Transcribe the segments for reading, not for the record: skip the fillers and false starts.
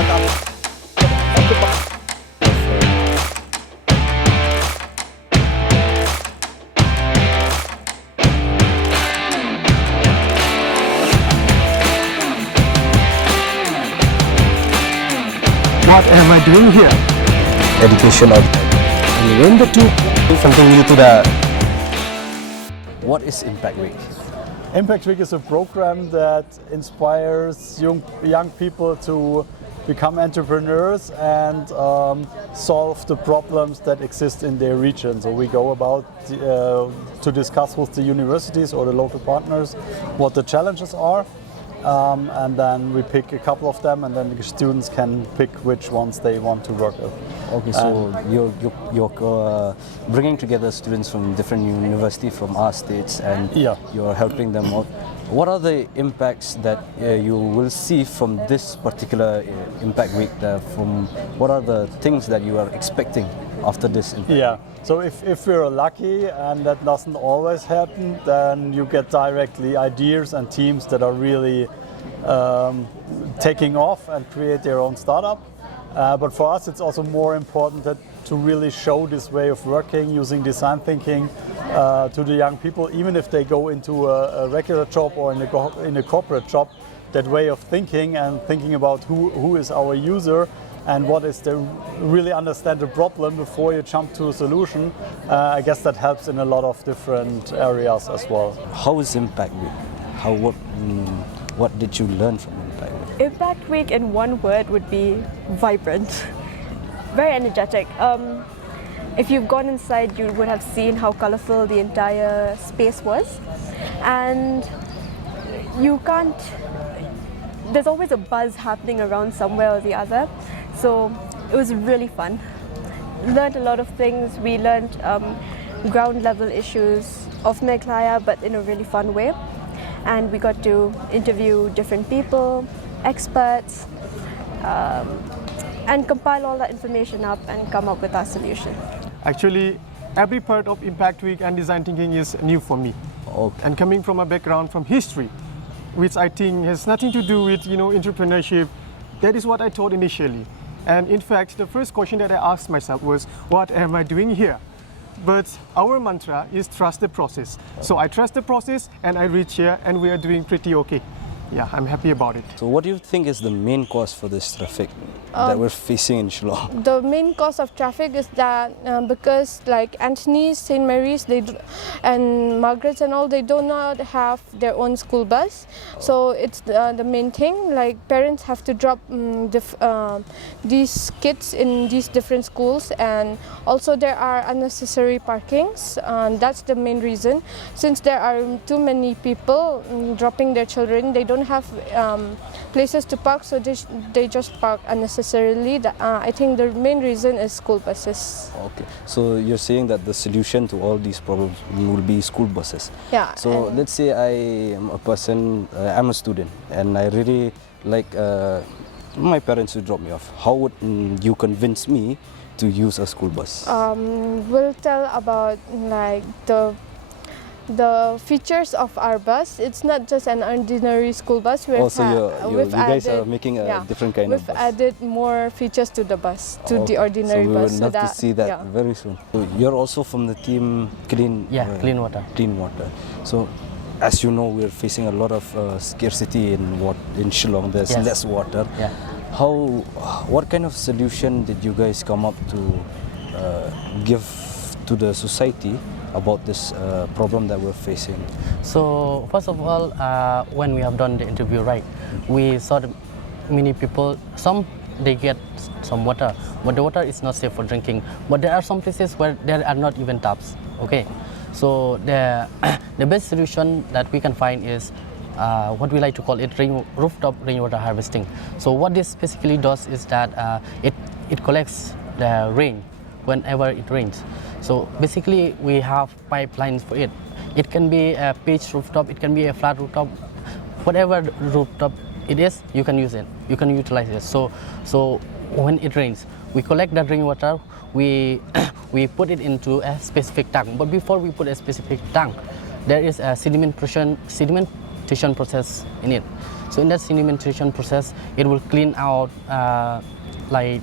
What am I doing here? Education of When the two something new to the. What is Impact Week? Impact Week is a program that inspires young people to become entrepreneurs and solve the problems that exist in their region. So we go about to discuss with the universities or the local partners what the challenges are. And then we pick a couple of them, and then the students can pick which ones they want to work with. Okay, so you're bringing together students from different universities from our states, and you're helping them out. What are the impacts that you will see from this particular Impact Week? What are the things that you are expecting after this Impact Week? So if we're lucky, and that doesn't always happen, then you get directly ideas and teams that are really taking off and create their own startup. But for us, it's also more important to really show this way of working using design thinking to the young people, even if they go into a regular job or in a corporate job. That way of thinking and thinking about who is our user and what is the really understand the problem before you jump to a solution. I guess that helps in a lot of different areas as well. How is Impact Week? What did you learn from Impact Week? Impact Week in one word would be vibrant. Very energetic. If you've gone inside, you would have seen how colorful the entire space was. And there's always a buzz happening around somewhere or the other. So it was really fun. Learned a lot of things. We learned ground level issues of Meghalaya, but in a really fun way. And we got to interview different people, experts, and compile all that information up and come up with our solution. Actually, every part of Impact Week and design thinking is new for me. Okay. And coming from a background from history, which I think has nothing to do with entrepreneurship, that is what I thought initially. And in fact, the first question that I asked myself was, what am I doing here? But our mantra is trust the process. So I trust the process and I reach here and we are doing pretty okay. Yeah, I'm happy about it. So what do you think is the main cause for this traffic that we're facing in Shillong? The main cause of traffic is that because like Anthony's, St. Mary's, and Margaret's and all, they do not have their own school bus. So it's the main thing, like parents have to drop these kids in these different schools, and also there are unnecessary parkings. That's the main reason. Since there are too many people dropping their children, they don't have places to park, so they just park unnecessarily. I think the main reason is school buses. Okay, so you're saying that the solution to all these problems will be school buses. Yeah. So let's say I am a person, I'm a student, and I really like my parents to drop me off. How would you convince me to use a school bus? We'll tell about like the features of our bus. It's not just an ordinary school bus. You guys are making a different kind of bus. We've added more features to the bus, to the ordinary bus. So we will love to see that very soon. So you're also from the team Clean Water. Clean Water. So as you know, we're facing a lot of scarcity in Shillong. There's less water. Yeah. What kind of solution did you guys come up to give to the society about this problem that we're facing? So first of all, when we have done the interview, right, we saw many people, some they get some water, but the water is not safe for drinking. But there are some places where there are not even taps. Okay, so the best solution that we can find is what we like to call it rooftop rainwater harvesting. So what this basically does is that it collects the rain whenever it rains. So basically we have pipelines for it. It can be a pitched rooftop, it can be a flat rooftop, whatever rooftop it is, you can use it, you can utilize it. So when it rains, we collect that rainwater, we put it into a specific tank. But before we put a specific tank, there is a sedimentation sedimentation process in it. So in that sedimentation process, it will clean out like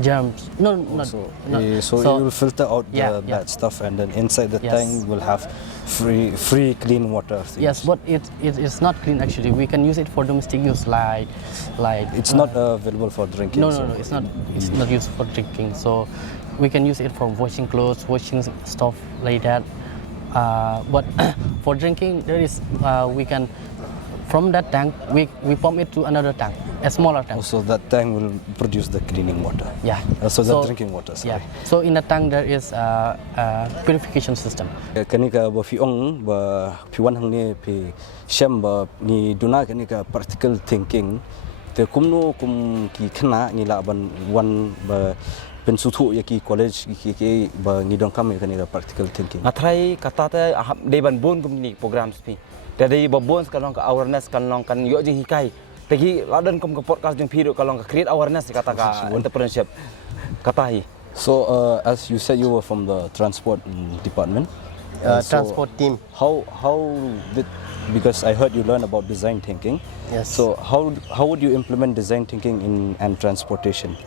germs. So it will filter out the bad stuff, and then inside the tank will have free clean water. Yes, but it is not clean actually. We can use it for domestic use, like. It's not available for drinking. No, it's not. It's not used for drinking. So we can use it for washing clothes, washing stuff like that. But for drinking, there is we can. From that tank, we pump it to another tank, a smaller tank. So that tank will produce the cleaning water. Yeah. So the drinking water. Yeah. So in the tank there is a purification system. Kanika ba fiong ba piwan hang ni pi sham ba ni duna kanika practical thinking te kumno kum ki khna ni la ban wan ba pensuthu ya ki college ki ba ngidong kam kanika practical thinking. Athai kata te de ban bon kum ni programs pi. Dari babon sekarang ke awareness kalau kan yo je hikai. Tegi ladan kum ke podcast jeng video kalau ke create awareness kata ka entrepreneurship. Katai. So as you said, you were from the transport department. Transport team. How did, because I heard you learn about design thinking. Yes. So how would you implement design thinking in transportation?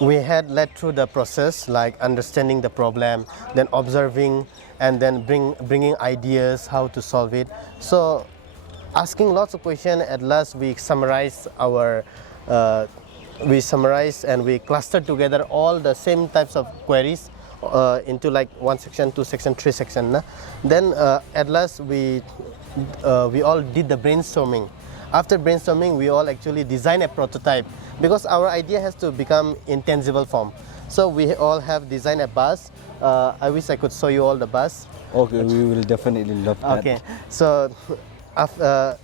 We had led through the process like understanding the problem, then observing, and then bringing ideas how to solve it. So asking lots of questions, at last we summarize and we clustered together all the same types of queries into like 1 section, 2 section, 3 section. Then at last we all did the brainstorming. After brainstorming, we all actually design a prototype because our idea has to become in tangible form. So we all have designed a bus. I wish I could show you all the bus. Okay, we will definitely love that. Okay, so after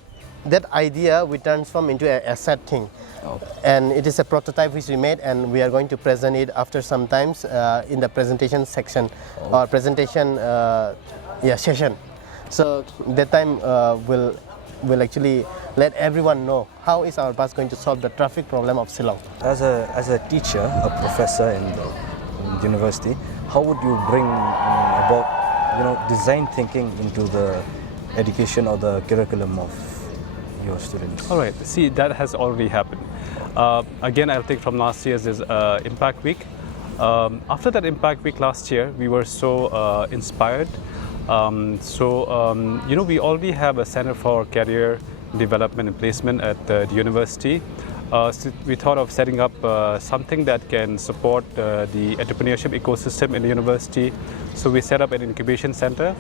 that idea we transform into a asset thing. And it is a prototype which we made, and we are going to present it after some times in the presentation section or presentation session. So that time we'll actually let everyone know how is our bus going to solve the traffic problem of Shillong. As a teacher, a professor in the university, how would you bring about design thinking into the education or the curriculum of your students? All right, see, that has already happened. Again, I'll take from last year's Impact Week. After that Impact Week last year, we were so inspired. We already have a Center for Career Development and Placement at the university. So we thought of setting up something that can support the entrepreneurship ecosystem in the university. So we set up an incubation center.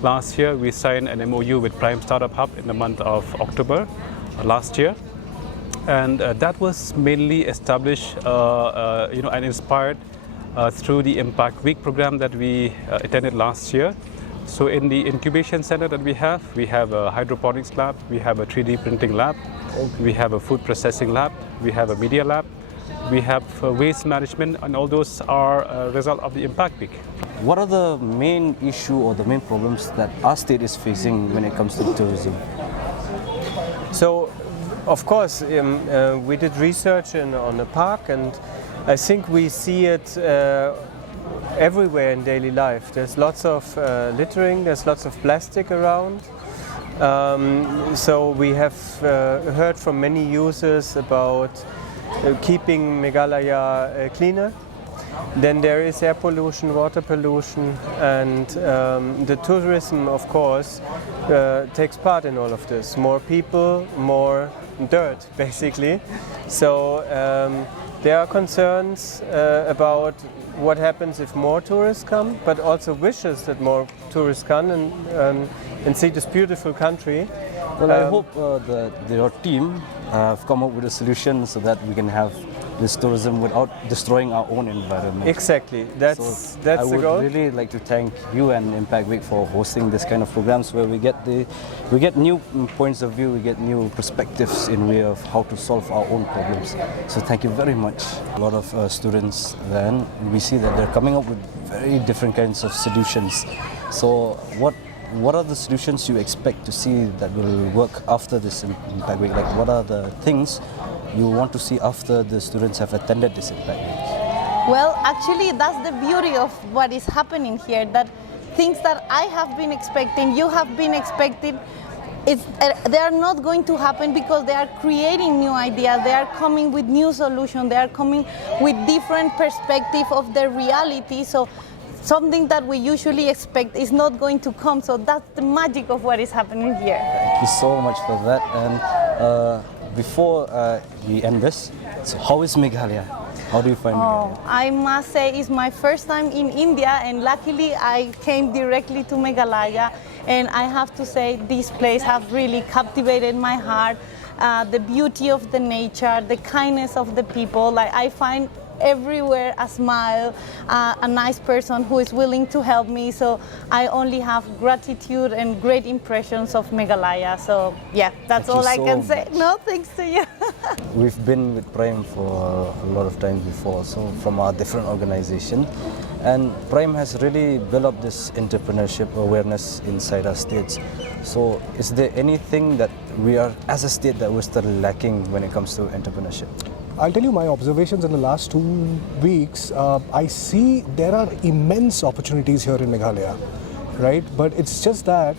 Last year, we signed an MOU with PRIME Startup Hub in the month of October last year. And that was mainly established and inspired through the Impact Week program that we attended last year. So in the incubation center that we have a hydroponics lab, we have a 3D printing lab, we have a food processing lab, we have a media lab, we have waste management, and all those are a result of the Impact Week. What are the main issue or the main problems that our state is facing when it comes to tourism? So, of course, we did research on the park, and I think we see it everywhere in daily life. There's lots of littering, there's lots of plastic around. So we have heard from many users about keeping Meghalaya cleaner. Then there is air pollution, water pollution, and the tourism, of course, takes part in all of this. More people, more dirt, basically. So there are concerns about what happens if more tourists come, but also wishes that more tourists come and see this beautiful country. Well, I hope that your team have come up with a solution so that we can have this tourism without destroying our own environment. Exactly, that's the goal. I would really like to thank you and Impact Week for hosting this kind of programs where we get new points of view, we get new perspectives in way of how to solve our own problems. So thank you very much. A lot of students then, we see that they're coming up with very different kinds of solutions. So what are the solutions you expect to see that will work after this Impact Week? Like what are the things you want to see after the students have attended this Impact Week? Well, actually, that's the beauty of what is happening here, that things that I have been expecting, you have been expecting, they are not going to happen because they are creating new ideas, they are coming with new solutions, they are coming with different perspective of their reality. So something that we usually expect is not going to come. So that's the magic of what is happening here. Thank you so much for that. And before we end this, so how is Meghalaya? How do you find Meghalaya? I must say it's my first time in India, and luckily I came directly to Meghalaya, and I have to say this place has really captivated my heart. The beauty of the nature, the kindness of the people. Like, I find everywhere a smile, a nice person who is willing to help me. So I only have gratitude and great impressions of Meghalaya. So yeah, that's all I can say. No, thanks to you. We've been with PRIME for a lot of times before, so from our different organizations. And PRIME has really built up this entrepreneurship awareness inside our states. So is there anything that we are, as a state, that we're still lacking when it comes to entrepreneurship? I'll tell you my observations in the last 2 weeks. I see there are immense opportunities here in Meghalaya, right? But it's just that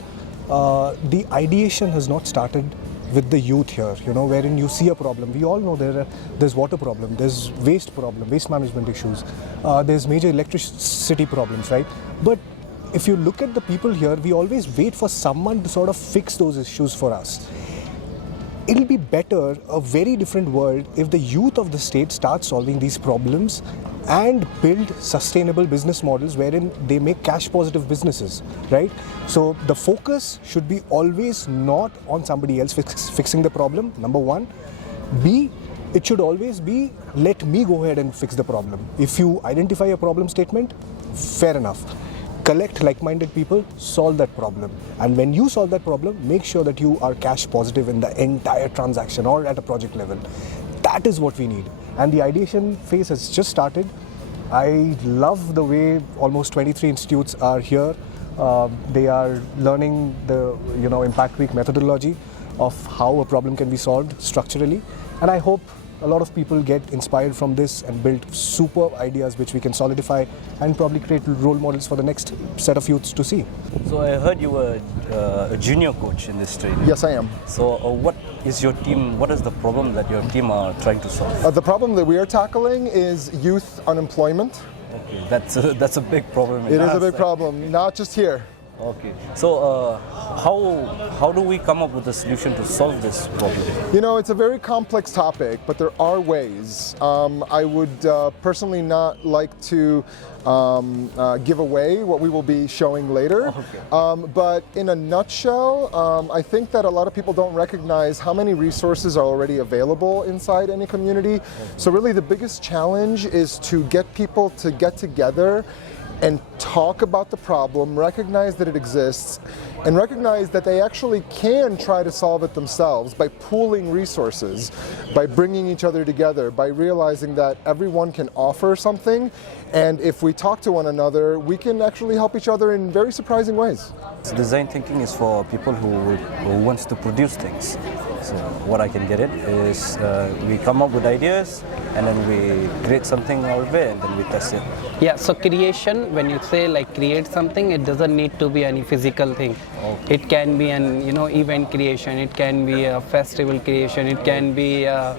the ideation has not started with the youth here, you know, wherein you see a problem. We all know there's water problem, there's waste problem, waste management issues, there's major electricity problems, right? But if you look at the people here, we always wait for someone to sort of fix those issues for us. It'll be better, a very different world, if the youth of the state start solving these problems and build sustainable business models wherein they make cash positive businesses, right? So the focus should be always not on somebody else fixing the problem, number one. B, it should always be, let me go ahead and fix the problem. If you identify a problem statement, fair enough. Collect like-minded people, solve that problem. And when you solve that problem, make sure that you are cash positive in the entire transaction or at a project level. That is what we need. And the ideation phase has just started. I love the way almost 23 institutes are here. They are learning the Impact Week methodology of how a problem can be solved structurally. And I hope a lot of people get inspired from this and build superb ideas which we can solidify and probably create role models for the next set of youths to see. So I heard you were a junior coach in this training. Yes, I am. So what is your team, what is the problem that your team are trying to solve? The problem that we are tackling is youth unemployment. Okay, that's a big problem. It is a big problem, not just here. Okay, so how do we come up with a solution to solve this problem? You know, it's a very complex topic, but there are ways. I would personally not like to give away what we will be showing later. Okay. But in a nutshell, I think that a lot of people don't recognize how many resources are already available inside any community. Okay. So really the biggest challenge is to get people to get together and talk about the problem, recognize that it exists, and recognize that they actually can try to solve it themselves by pooling resources, by bringing each other together, by realizing that everyone can offer something, and if we talk to one another, we can actually help each other in very surprising ways. Design thinking is for people who wants to produce things. So what I can get it is we come up with ideas and then we create something out of it and then we test it. Yeah, so creation, when you say like create something, it doesn't need to be any physical thing. Okay. It can be an event creation, it can be a festival creation, it can be a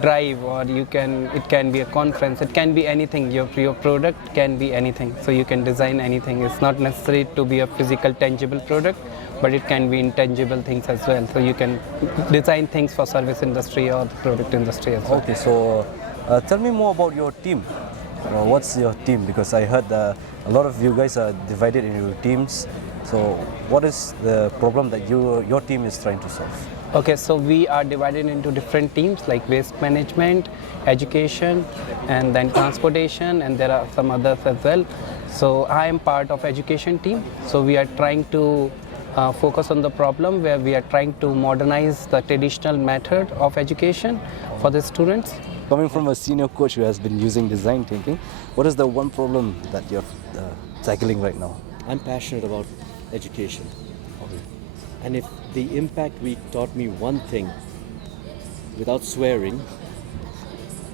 drive, or it can be a conference, it can be anything. Your product can be anything, so you can design anything. It's not necessary to be a physical tangible product, but it can be intangible things as well. So you can design things for service industry or the product industry as well. Okay, so tell me more about your team. What's your team? Because I heard a lot of you guys are divided into teams. So what is the problem that your team is trying to solve? Okay, so we are divided into different teams like waste management, education, and then transportation, and there are some others as well. So I am part of education team. So we are trying to focus on the problem where we are trying to modernize the traditional method of education for the students. Coming from a senior coach who has been using design thinking, what is the one problem that you're tackling right now? I'm passionate about education. Okay. And if the Impact Week taught me one thing, without swearing,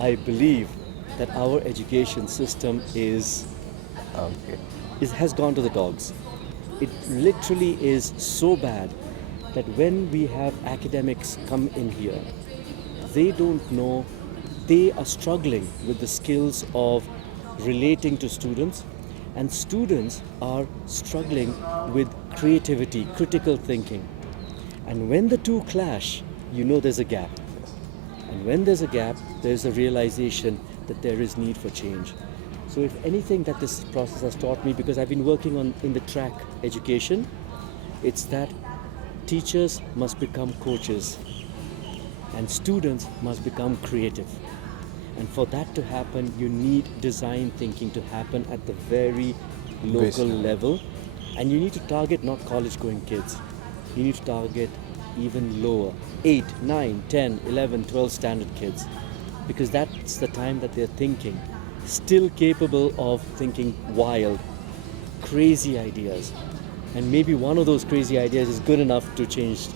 I believe that our education system is has gone to the dogs. It literally is so bad that when we have academics come in here, they don't know, they are struggling with the skills of relating to students, and students are struggling with creativity, critical thinking. And when the two clash, you know there's a gap. And when there's a gap, there's a realization that there is need for change. So if anything that this process has taught me, because I've been working in the track education, it's that teachers must become coaches and students must become creative. And for that to happen, you need design thinking to happen at the very local level. And you need to target not college-going kids. You need to target even lower, 8, 9, 10, 11, 12 standard kids. Because that's the time that they're thinking, still capable of thinking wild, crazy ideas. And maybe one of those crazy ideas is good enough to change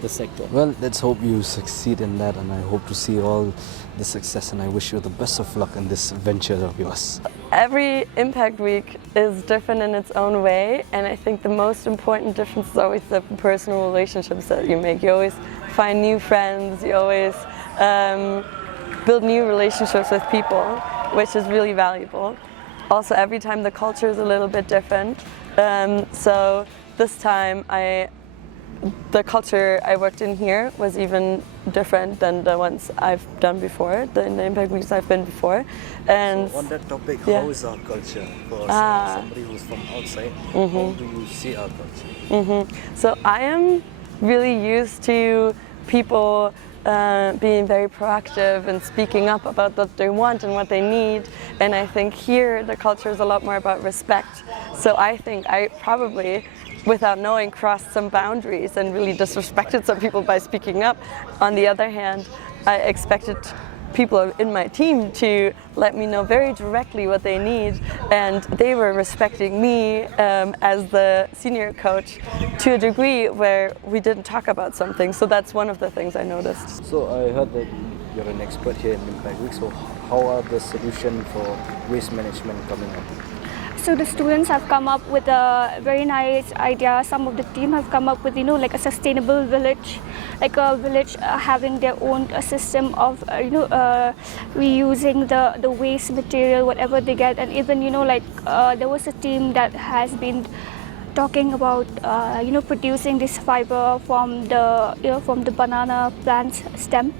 the sector. Well, let's hope you succeed in that, and I hope to see all the success, and I wish you the best of luck in this venture of yours. Every Impact Week is different in its own way, and I think the most important difference is always the personal relationships that you make. You always find new friends, you always build new relationships with people, which is really valuable. Also, every time the culture is a little bit different. So this time the culture I worked in here was even different than the ones I've done before, the Impact Weeks I've been before. And so on that topic, yeah. How is our culture for somebody who's from outside? How do you see our culture? So I am really used to people being very proactive and speaking up about what they want and what they need. And I think here the culture is a lot more about respect. So I think I probably, without knowing, crossed some boundaries and really disrespected some people by speaking up. On the other hand, I expected people in my team to let me know very directly what they need, and they were respecting me as the senior coach to a degree where we didn't talk about something. So that's one of the things I noticed. So I heard that you're an expert here in Impact Week, so how are the solutions for waste management coming up? So the students have come up with a very nice idea. Some of the team have come up with, like a sustainable village, like a village having their own system of, reusing the waste material, whatever they get. And even, there was a team that has been talking about, producing this fiber from the banana plant stem.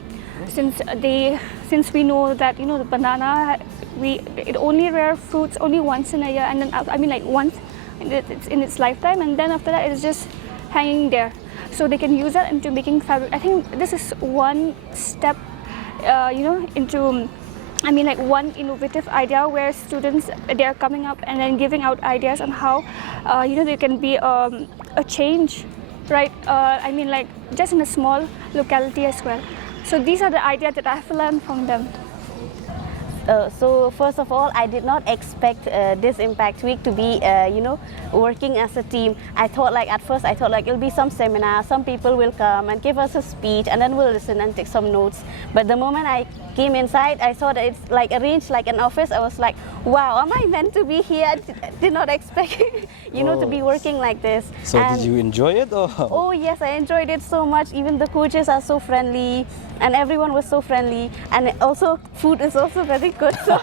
Since we know that the banana it only rears fruits only once in a year, and then once in its lifetime, and then after that it's just hanging there. So they can use that into making fabric. I think this is one step, into one innovative idea where students, they are coming up and then giving out ideas on how there can be a change, right? Just in a small locality as well. So these are the ideas that I have learned from them. So first of all, I did not expect this Impact Week to be, working as a team. At first I thought it'll be some seminar, some people will come and give us a speech, and then we'll listen and take some notes. But the moment I came inside, I saw that it's arranged like an office. I was like, wow, am I meant to be here? I did not expect, to be working like this. So did you enjoy it? Or? Oh yes, I enjoyed it so much. Even the coaches are so friendly, and everyone was so friendly. And also, food is also very good. So